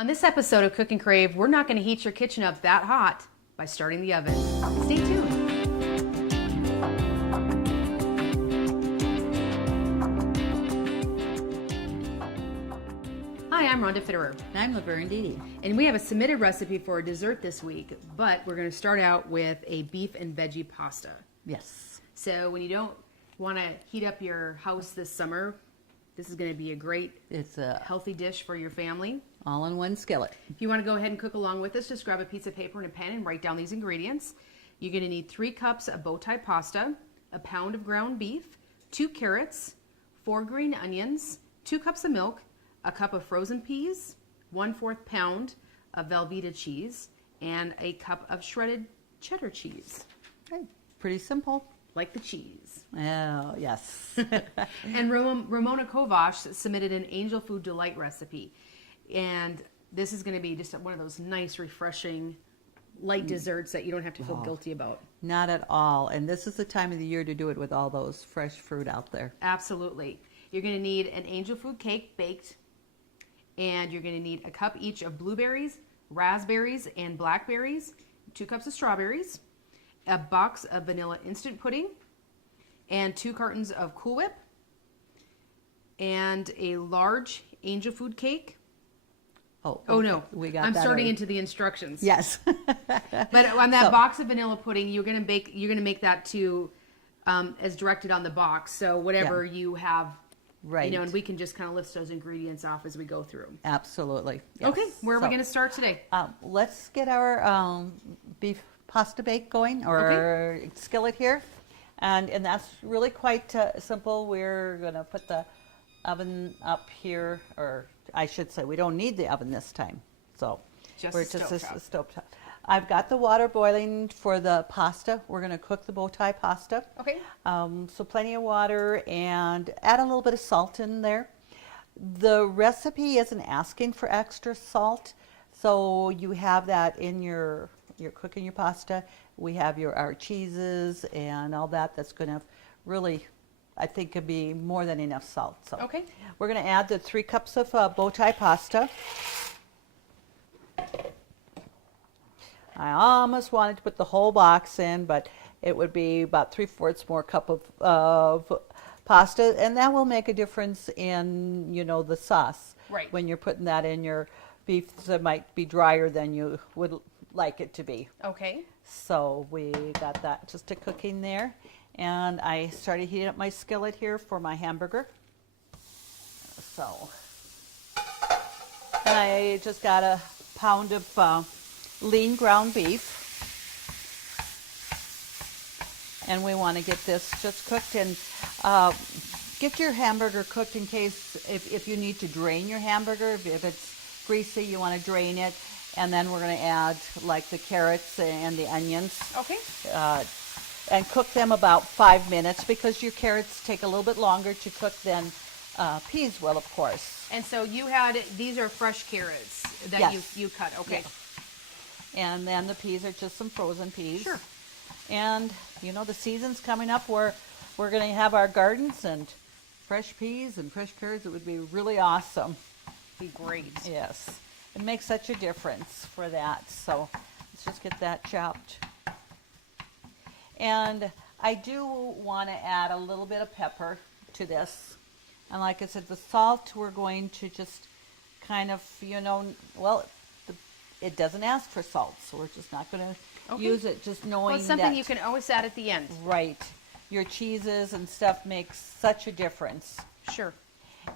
On this episode of Cook and Crave, we're not going to heat your kitchen up that hot by starting the oven. Stay tuned. Hi, I'm Rhonda Fitterer. And I'm Laverne. And we have a submitted recipe for a dessert this week, but we're going to start out with a beef and veggie pasta. Yes. So when you don't want to heat up your house this summer, this is going to be a great, It's a healthy dish for your family. all-in-one skillet. If you want to go ahead and cook along with us, just grab a piece of paper and a pen and write down these ingredients. You're going to need 3 cups of bow tie pasta, a pound of ground beef, 2 carrots, 4 green onions, 2 cups of milk, a cup of frozen peas, 1/4 pound of Velveeta cheese, and a cup of shredded cheddar cheese. Okay. Pretty simple. Like the cheese. Oh, yes. And Ramona Kovash submitted an Angel Food Delight recipe. And this is going to be just one of those nice, refreshing, light desserts that you don't have to feel guilty about. Not at all. And this is the time of the year to do it with all those fresh fruit out there. Absolutely. You're going to need an Angel Food cake baked. And you're going to need a cup each of blueberries, raspberries, and blackberries, 2 cups of strawberries, a box of vanilla instant pudding, and 2 cartons of Cool Whip, and a large Angel Food cake. Oh No, we got I'm that starting already. into the instructions. Yes. But on that box of vanilla pudding, you're gonna make that to as directed on the box. So whatever you have, Right. and we can just kind of list those ingredients off as we go through. Absolutely. Yes. Okay, where are we gonna start today? Let's get our beef pasta bake going, or skillet here. And that's really quite simple. We're going to put the oven up here, or I should say we don't need the oven this time. So Just we're a stovetop. stovetop. I've got the water boiling for the pasta. We're going to cook the bow tie pasta. Okay. So plenty of water, and add a little bit of salt in there. The recipe isn't asking for extra salt, so you have that in you're cooking your pasta. We have our cheeses and all that. That's going to really, I think, could be more than enough salt. So Okay. we're going to add the 3 cups of bow tie pasta. I almost wanted to put the whole box in, but it would be about 3/4 more cup of pasta, and that will make a difference in, the sauce. Right. When you're putting that in your beef, that might be drier than you would like it to be. Okay. So we got that just a cooking there, and I started heating up my skillet here for my hamburger. So, and I just got a pound of lean ground beef, and we want to get this just cooked, and get your hamburger cooked in case if you need to drain your hamburger. If it's greasy, you want to drain it. And then we're going to add like the carrots and the onions. Okay. And cook them about 5 minutes, because your carrots take a little bit longer to cook than peas will, of course. And so these are fresh carrots that Yes. you cut. Okay. Yeah. And then the peas are just some frozen peas. Sure. And the season's coming up where we're going to have our gardens, and fresh peas and fresh carrots. It would be really awesome. Be great. Yes. It makes such a difference for that. So let's just get that chopped. And I do want to add a little bit of pepper to this. And like I said, the salt, we're going to just kind of, it doesn't ask for salt, so we're just not going to use it, just knowing Well, it's something that, you can always add at the end. right, your cheeses and stuff makes such a difference. Sure.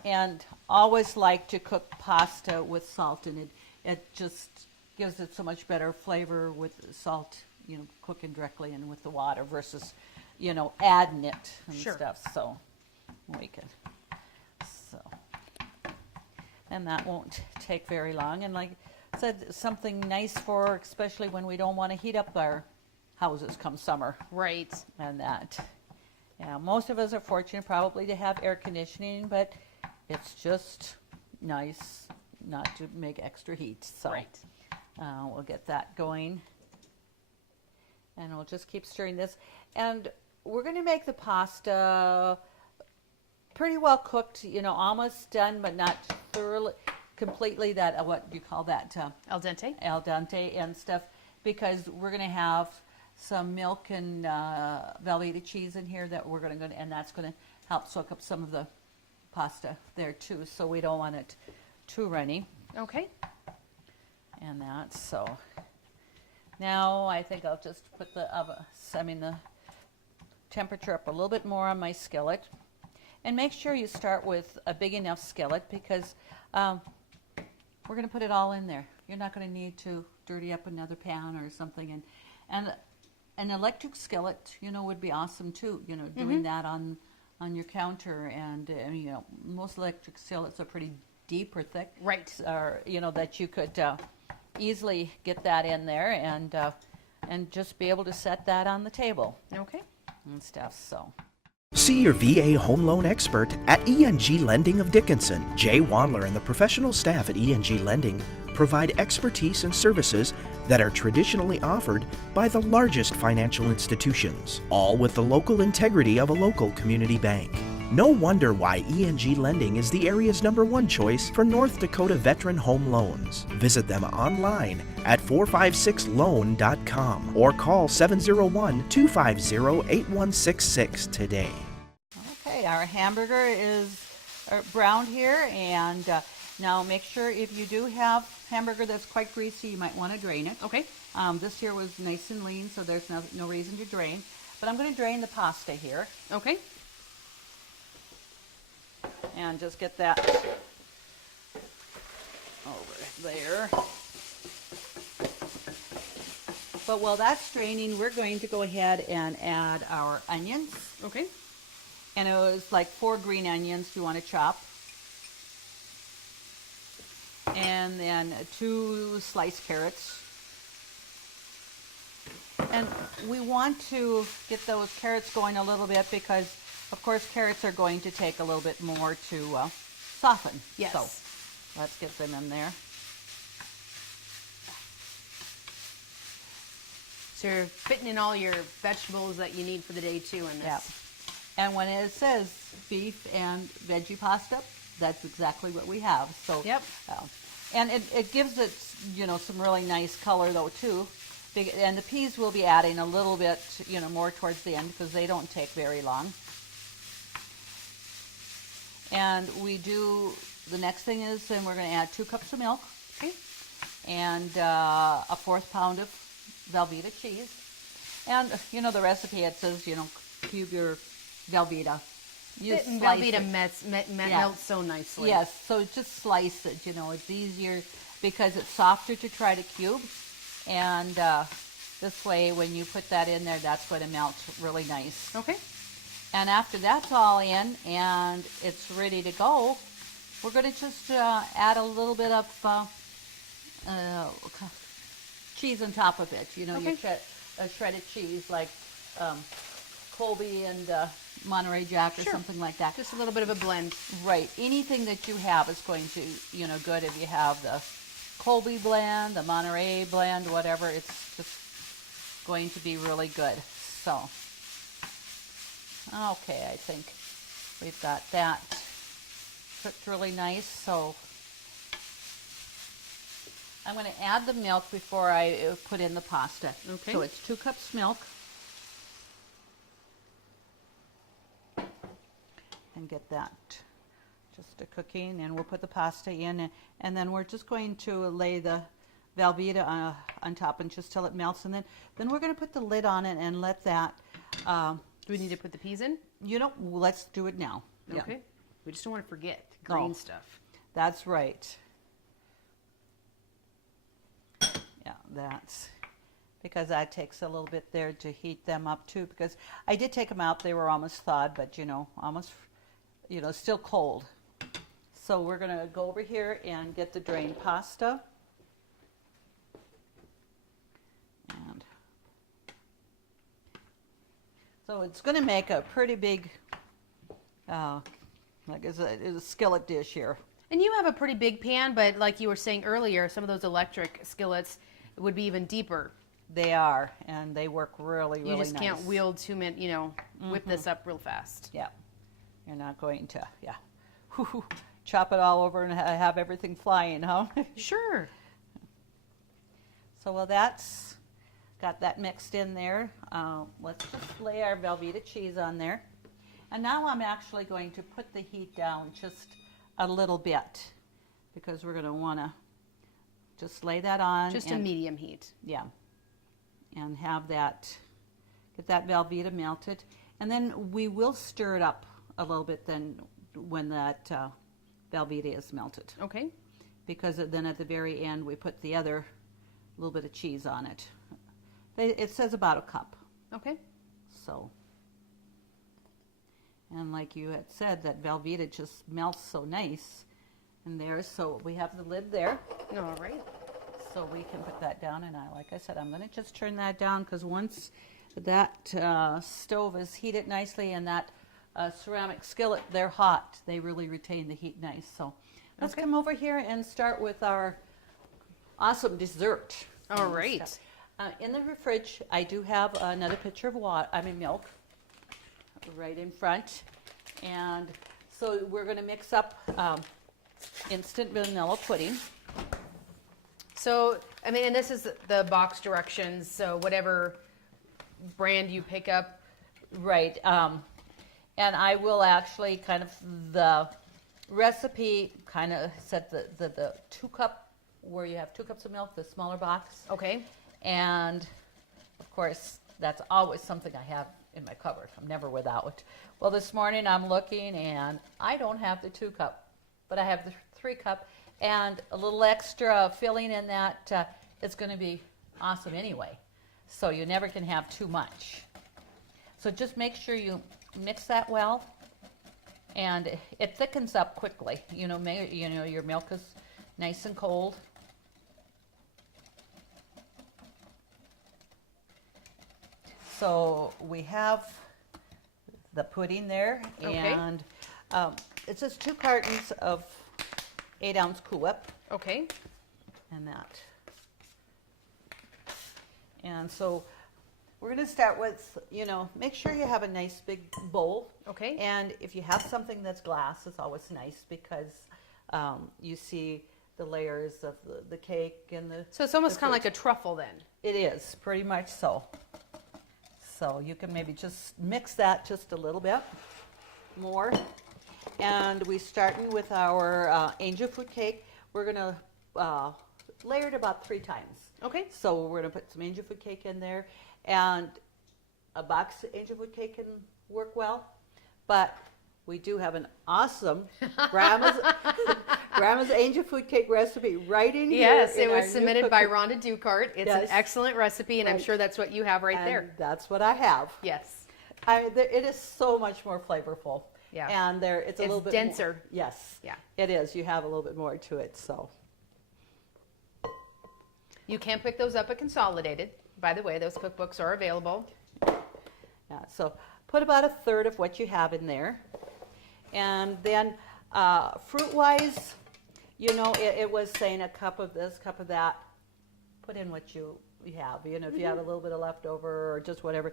And always like to cook pasta with salt in it. It just gives it so much better flavor with salt, cooking directly in with the water versus, adding it and Sure. stuff. So we can. So, and that won't take very long. And like I said, something nice for, especially when we don't want to heat up our houses come summer. Right. And that. Yeah, most of us are fortunate probably to have air conditioning, but it's just nice not to make extra heat. So Right. we'll get that going. And we'll just keep stirring this. And we're going to make the pasta pretty well cooked, almost done, but not thoroughly. completely that, what do you call that? Al dente. Al dente and stuff, because we're going to have some milk and Velveeta cheese in here that we're going to, and that's going to help soak up some of the pasta there too. So we don't want it too runny. Okay. And that, so now I think I'll just put the the temperature up a little bit more on my skillet. And make sure you start with a big enough skillet, because we're going to put it all in there. You're not going to need to dirty up another pan or something. And an electric skillet, would be awesome too, doing that on your counter. And, most electric skillets are pretty deep or thick. Right. Or, that you could easily get that in there and just be able to set that on the table Okay. and stuff, so. See your VA home loan expert at ENG Lending of Dickinson. Jay Wandler and the professional staff at ENG Lending provide expertise and services that are traditionally offered by the largest financial institutions, all with the local integrity of a local community bank. No wonder why ENG Lending is the area's #1 choice for North Dakota veteran home loans. Visit them online at 456loan.com or call 701-250-8166 today. Okay, our hamburger is browned here, and now make sure if you do have hamburger that's quite greasy, you might want to drain it. Okay. This here was nice and lean, so there's no reason to drain. But I'm going to drain the pasta here Okay. and just get that over there. But while that's draining, we're going to go ahead and add our onions. Okay. And it was like 4 green onions you want to chop. And then 2 sliced carrots. And we want to get those carrots going a little bit because, of course, carrots are going to take a little bit more to soften. Yes. So let's get them in there. So you're fitting in all your vegetables that you need for the day too in this. Yeah. And when it says beef and veggie pasta, that's exactly what we have. So Yep. And it gives it, some really nice color though too. And the peas will be adding a little bit, more towards the end because they don't take very long. And the next thing is, then we're going to add 2 cups of milk. Okay. And a 1/4 pound of Velveeta cheese. And, the recipe, it says, cube your Velveeta. You slice Velveeta it. melts so nicely. Yes, so just slice it, it's easier because it's softer to try to cube. And this way, when you put that in there, that's going to melt really nice. Okay. And after that's all in and it's ready to go, we're going to just add a little bit of cheese on top of it. Your shredded cheese like Colby and Monterey Jack or Sure. something like that. Just a little bit of a blend. Right. Anything that you have is going to, good if you have the Colby blend, the Monterey blend, whatever. It's just going to be really good. So, okay, I think we've got that cooked really nice. So, I'm going to add the milk before I put in the pasta. Okay. So it's 2 cups milk. And get that just a cooking, and we'll put the pasta in, and then we're just going to lay the Velveeta on top and just till it melts, and then we're going to put the lid on it and let that. Do we need to put the peas in? Let's do it now. Okay. Yeah. We just don't want to forget the green No. stuff. That's right. Yeah, that's because that takes a little bit there to heat them up too, because I did take them out. They were almost thawed, but almost, still cold. So we're going to go over here and get the drained pasta. And so it's going to make a pretty big, it's a skillet dish here. And you have a pretty big pan, but like you were saying earlier, some of those electric skillets would be even deeper. They are, and they work really, really You just nice. can't wield 2 minutes, whip this up real fast. Yeah. You're not going to, yeah. chop it all over and have everything flying, huh? Sure. So while that's got that mixed in there, let's just lay our Velveeta cheese on there. And now I'm actually going to put the heat down just a little bit because we're going to want to just lay that on. Just a medium heat. Yeah. And have that, get that Velveeta melted. And then we will stir it up a little bit then when that Velveeta is melted. Okay. Because then at the very end we put the other little bit of cheese on it. It says about a cup. Okay. So, and like you had said, that Velveeta just melts so nice in there. So we have the lid there. All right. So we can put that down, and like I said, I'm going to just turn that down because once that stove is heated nicely and that ceramic skillet, they're hot. They really retain the heat nice. So let's come over here and start with our awesome dessert. All right. In the fridge, I do have another pitcher of milk right in front. And so we're going to mix up instant vanilla pudding. So, I mean, and this is the box directions, so whatever brand you pick up. Right. And I will actually the recipe kind of set the 2 cup, where you have 2 cups of milk, the smaller box. Okay. And of course, that's always something I have in my cupboard. I'm never without. Well, this morning I'm looking and I don't have the 2 cup, but I have the 3 cup, and a little extra filling in that is going to be awesome anyway. So you never can have too much. So just make sure you mix that well, and it thickens up quickly. You know, your milk is nice and cold. So we have the pudding there, and it says 2 cartons of 8-ounce Cool Whip. Okay. And that. And so we're going to start with, make sure you have a nice big bowl. Okay. And if you have something that's glass, it's always nice because you see the layers of the cake and the. So it's almost kind of like a truffle then. It is, pretty much so. So you can maybe just mix that just a little bit more. And we starting with our angel food cake. We're going to layer it about 3 times. Okay. So we're going to put some angel food cake in there. And a box of angel food cake can work well. But we do have an awesome Grandma's angel food cake recipe right in here. Yes, it was submitted by Rhonda Ducart. It's an Yes. excellent recipe, and I'm sure that's what you have right And there. that's what I have. Yes. It is so much more flavorful. Yeah. And it's a little bit denser. More, yes. Yeah. It is. You have a little bit more to it. So. You can pick those up at Consolidated. By the way, those cookbooks are available. Yeah. So put about 1/3 of what you have in there, and then fruit-wise, it was saying a cup of this, cup of that. Put in what you have. If you have a little bit of leftover or just whatever,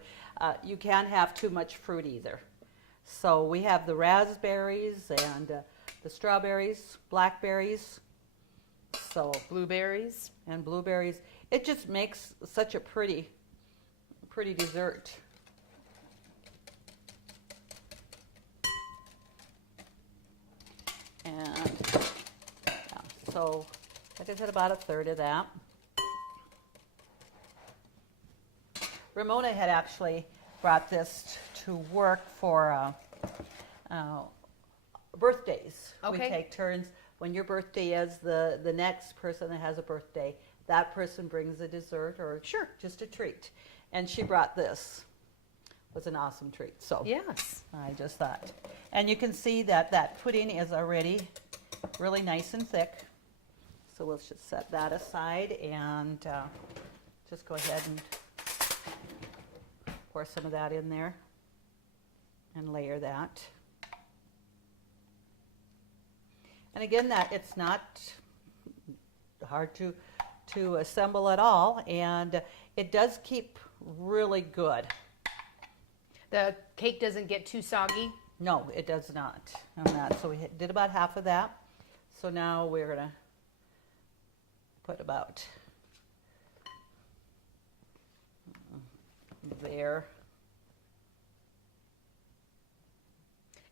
you can't have too much fruit either. So we have the raspberries and the strawberries, blackberries, Blueberries. and blueberries. It just makes such a pretty dessert. And so, like I said, about 1/3 of that. Ramona had actually brought this to work for birthdays. Okay. We take turns. When your birthday is, the next person that has a birthday, that person brings a dessert or Sure. just a treat. And she brought this. It was an awesome treat. So Yes. I just thought. And you can see that pudding is already really nice and thick. So we'll just set that aside and just go ahead and pour some of that in there and layer that. And again, it's not hard to assemble at all, and it does keep really good. The cake doesn't get too soggy. No, it does not. On that. So we did about half of that. So now we're going to put about there.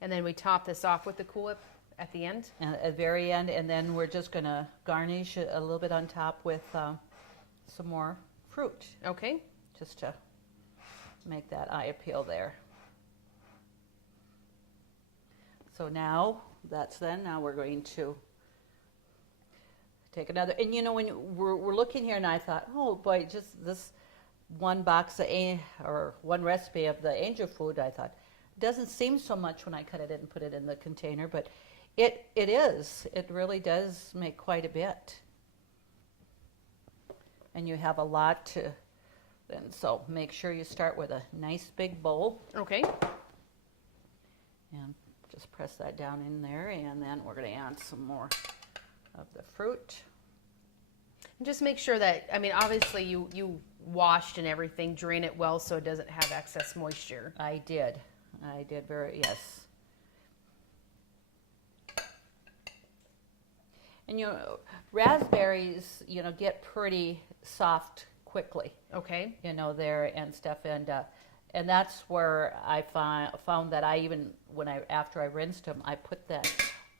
And then we top this off with the Cool Whip at the end. And at the very end, and then we're just going to garnish it a little bit on top with some more fruit, Okay. just to make that eye appeal there. So now, that's then. Now we're going to take another. And you know, when we're looking here, and I thought, oh boy, just this one box of or one recipe of the angel food, I thought, doesn't seem so much when I cut it in and put it in the container, but it is. It really does make quite a bit. And you have a lot to, and so make sure you start with a nice big bowl. Okay. And just press that down in there, and then we're going to add some more of the fruit. And just make sure that, I mean, obviously you washed and everything, drain it well so it doesn't have excess moisture. I did very, yes. And you know, raspberries, you know, get pretty soft quickly. Okay. You know, there and stuff, and that's where I found that I even after I rinsed them, I put that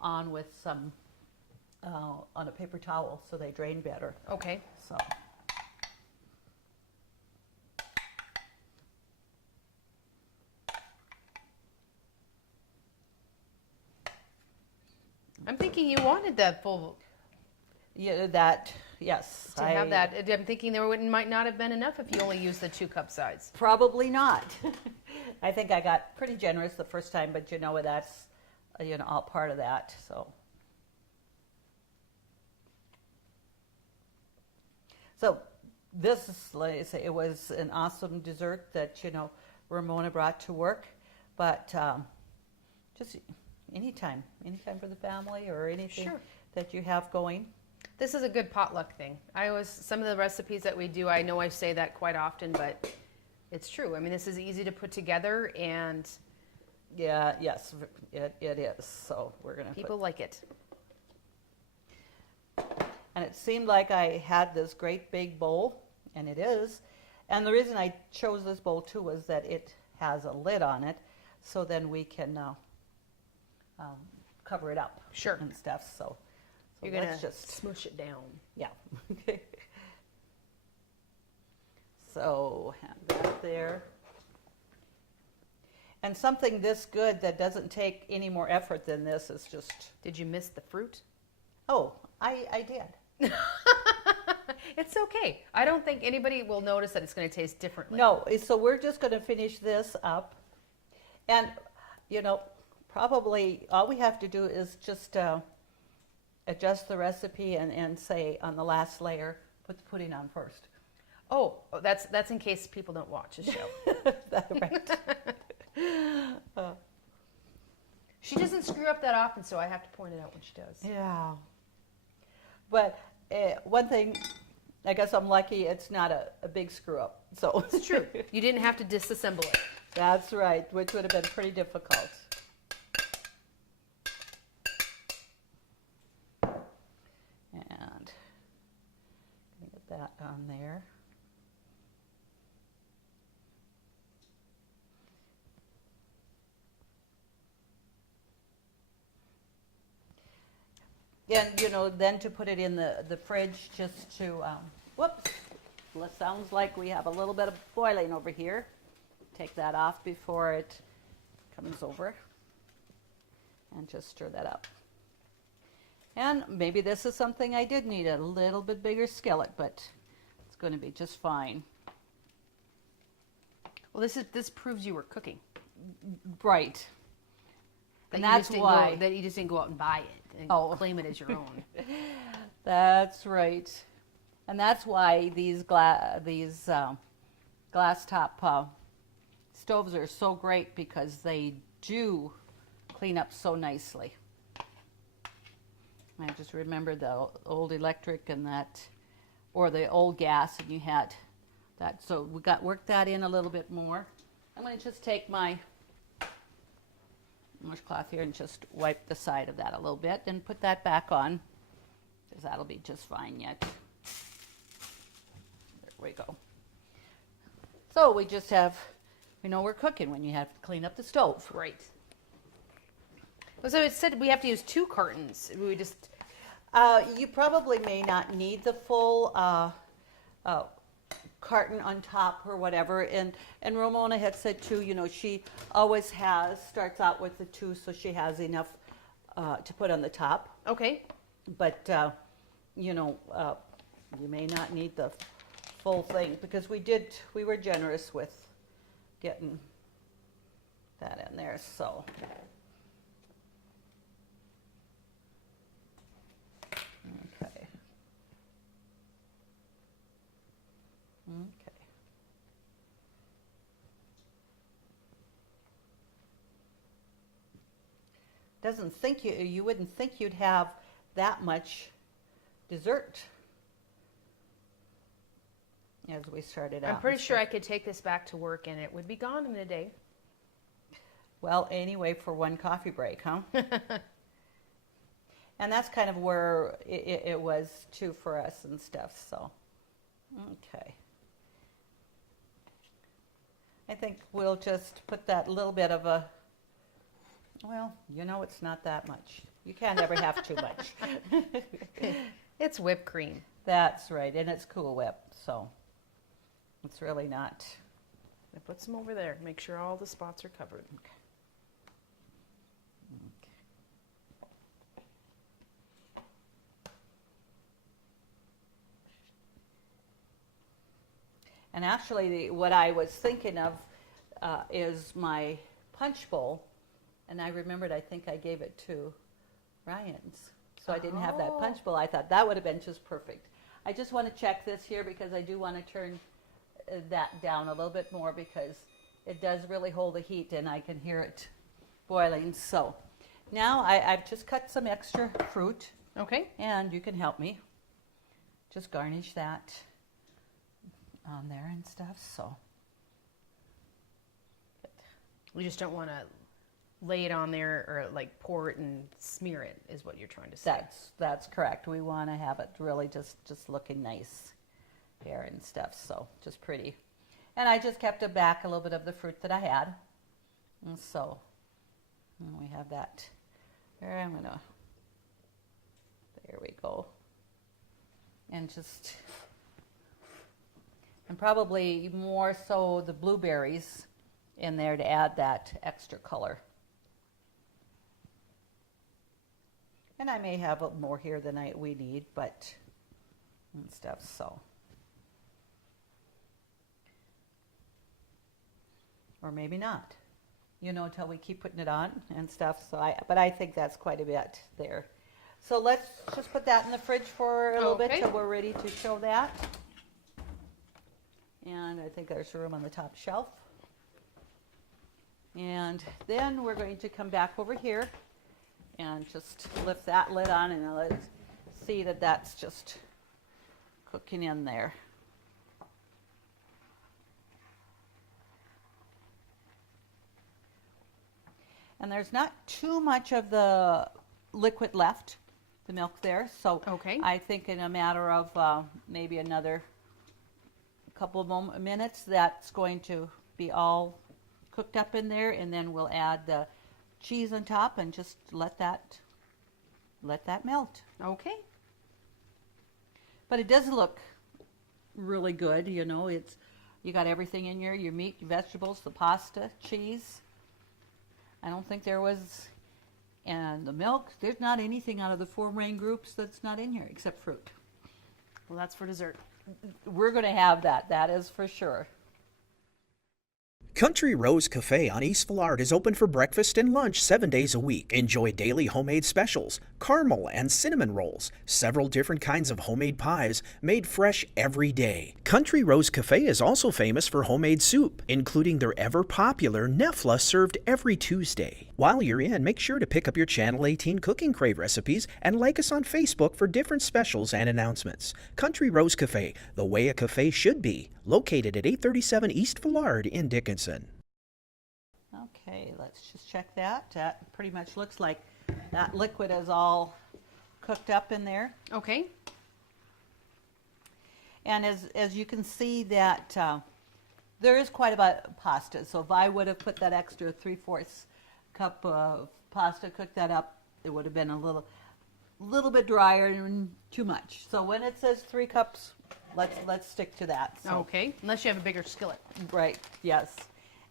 on with some on a paper towel so they drain better. Okay. So. I'm thinking you wanted that full. Yeah, that, yes. To have that, I'm thinking there might not have been enough if you only used the 2-cup size. Probably not. I think I got pretty generous the first time, but you know, that's, you know, all part of that, so. So this is, like I say, it was an awesome dessert that, you know, Ramona brought to work, but just anytime for the family or anything Sure. that you have going. This is a good potluck thing. Some of the recipes that we do, I know I say that quite often, but it's true. I mean, this is easy to put together, and Yeah, yes, it is. So we're going to people like it. And it seemed like I had this great big bowl, and it is. And the reason I chose this bowl too was that it has a lid on it, so then we can cover it up. Sure. And stuff. So You're going let's to just smush it down. yeah. Okay. So have that there. And something this good that doesn't take any more effort than this is just. Did you miss the fruit? Oh, I did. It's okay. I don't think anybody will notice that it's going to taste differently. No, so we're just going to finish this up. And, you know, probably all we have to do is just adjust the recipe and say on the last layer, put the pudding on first. Oh, that's in case people don't watch the show. Right. She doesn't screw up that often, so I have to point it out when she does. Yeah. But one thing, I guess I'm lucky it's not a big screw up. So It's true. You didn't have to disassemble it. That's right, which would have been pretty difficult. And get that on there. And, you know, then to put it in the fridge just to, whoops, well, sounds like we have a little bit of boiling over here. Take that off before it comes over. And just stir that up. And maybe this is something I did need a little bit bigger skillet, but it's going to be just fine. Well, this proves you were cooking. Right. That And you that's just didn't why. that you just didn't go out and buy it and Oh. claim it as your own. That's right. And that's why these glass top stoves are so great, because they do clean up so nicely. I just remember the old electric and that, or the old gas, and you had that. So we worked that in a little bit more. I'm going to just take my washcloth here and just wipe the side of that a little bit and put that back on, because that'll be just fine yet. There we go. So we just have, we know we're cooking when you have to clean up the stove. Right. So it said we have to use 2 cartons. We just... You probably may not need the full carton on top or whatever. And Ramona had said too, you know, she always starts out with the 2, so she has enough to put on the top. Okay. But, you know, you may not need the full thing, because we were generous with getting that in there, so. Okay. Okay. Doesn't think you wouldn't think you'd have that much dessert as we started out. I'm pretty sure I could take this back to work and it would be gone in a day. Well, anyway, for one coffee break, huh? And that's kind of where it was too for us and stuff, so. Okay. I think we'll just put that little bit of a, well, you know, it's not that much. You can't ever have too much. It's whipped cream. That's right, and it's Cool Whip, so it's really not. I put some over there. Make sure all the spots are covered. Okay. And actually, what I was thinking of is my punch bowl. And I remembered, I think I gave it to Ryan's. So I didn't have that punch bowl. I thought that would have been just perfect. I just want to check this here because I do want to turn that down a little bit more, because it does really hold the heat and I can hear it boiling. So now I've just cut some extra fruit. Okay. And you can help me. Just garnish that on there and stuff, so. We just don't want to lay it on there or like pour it and smear it, is what you're trying to say. That's correct. We want to have it really just looking nice here and stuff, so just pretty. And I just kept it back a little bit of the fruit that I had. And so and we have that there. There we go. And probably more so the blueberries in there to add that extra color. And I may have more here than we need, but and stuff, so. Or maybe not, you know, until we keep putting it on and stuff. So but I think that's quite a bit there. So let's just put that in the fridge for a little bit till we're ready to show that. And I think there's room on the top shelf. And then we're going to come back over here and just lift that lid on, and let's see that that's just cooking in there. And there's not too much of the liquid left, the milk there. So okay. I think in a matter of maybe another couple of minutes, that's going to be all cooked up in there, and then we'll add the cheese on top and just let that melt. Okay. But it does look really good, you know. You got everything in here, your meat, your vegetables, the pasta, cheese. I don't think there was, and the milk, there's not anything out of the 4 main groups that's not in here except fruit. Well, that's for dessert. We're going to have that is for sure. Country Rose Cafe on East Villard is open for breakfast and lunch 7 days a week. Enjoy daily homemade specials, caramel and cinnamon rolls, several different kinds of homemade pies made fresh every day. Country Rose Cafe is also famous for homemade soup, including their ever-popular Nefla served every Tuesday. While you're in, make sure to pick up your Channel 18 Cooking Crave recipes and like us on Facebook for different specials and announcements. Country Rose Cafe, the way a cafe should be, located at 837 East Villard in Dickinson. Okay, let's just check that. That pretty much looks like that liquid is all cooked up in there. Okay. And as you can see that there is quite a bit of pasta. So if I would have put that extra 3/4 cup of pasta, cooked that up, it would have been a little bit drier and too much. So when it says 3 cups, let's stick to that. So, Okay. Unless you have a bigger skillet. right, yes.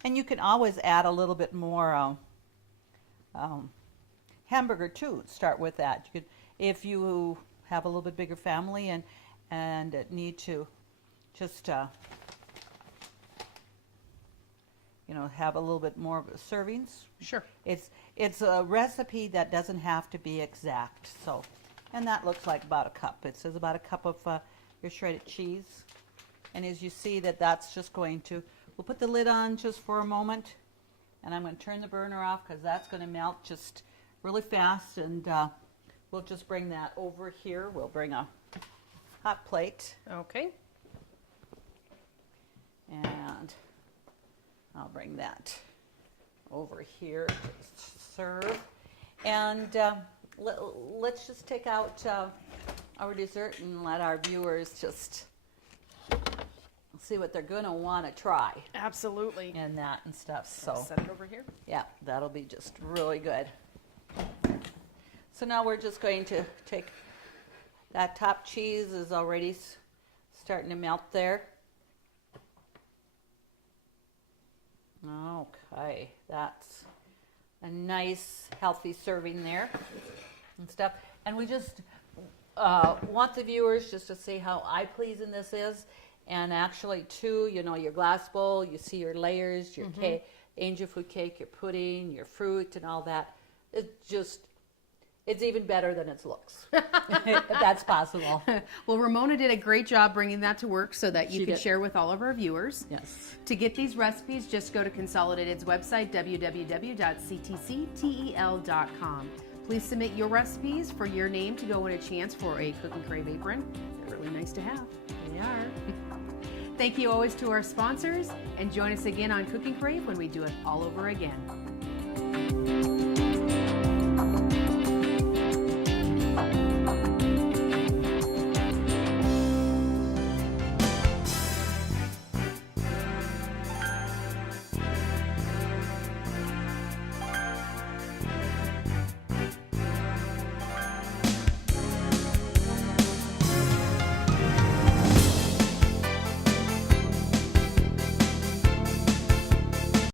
And you can always add a little bit more hamburger too. Start with that. You could, if you have a little bit bigger family and need to just have a little bit more servings. Sure. It's a recipe that doesn't have to be exact. So, and that looks like about a cup. It says about a cup of your shredded cheese. And as you see that's just going to, we'll put the lid on just for a moment, and I'm going to turn the burner off because that's going to melt just really fast. And we'll just bring that over here. We'll bring a hot plate, Okay. and I'll bring that over here to serve. And let's just take out our dessert and let our viewers just see what they're going to want to try Absolutely. and that and stuff. So Set it over here. yeah, that'll be just really good. So now we're just going to take that top cheese is already starting to melt there. Okay, that's a nice healthy serving there and stuff. And we just want the viewers just to see how eye-pleasing this is. And actually too, your glass bowl, you see your layers, your cake, angel food cake, your pudding, your fruit and all that. It's even better than it looks, if that's possible. Well, Ramona did a great job bringing that to work so that you She can did. share with all of our viewers. Yes. To get these recipes, just go to Consolidated's website, www.ctctel.com. Please submit your recipes for your name to go in a chance for a Cook and Crave apron. They're really nice to have. They are. Thank you always to our sponsors, and join us again on Cook and Crave when we do it all over again.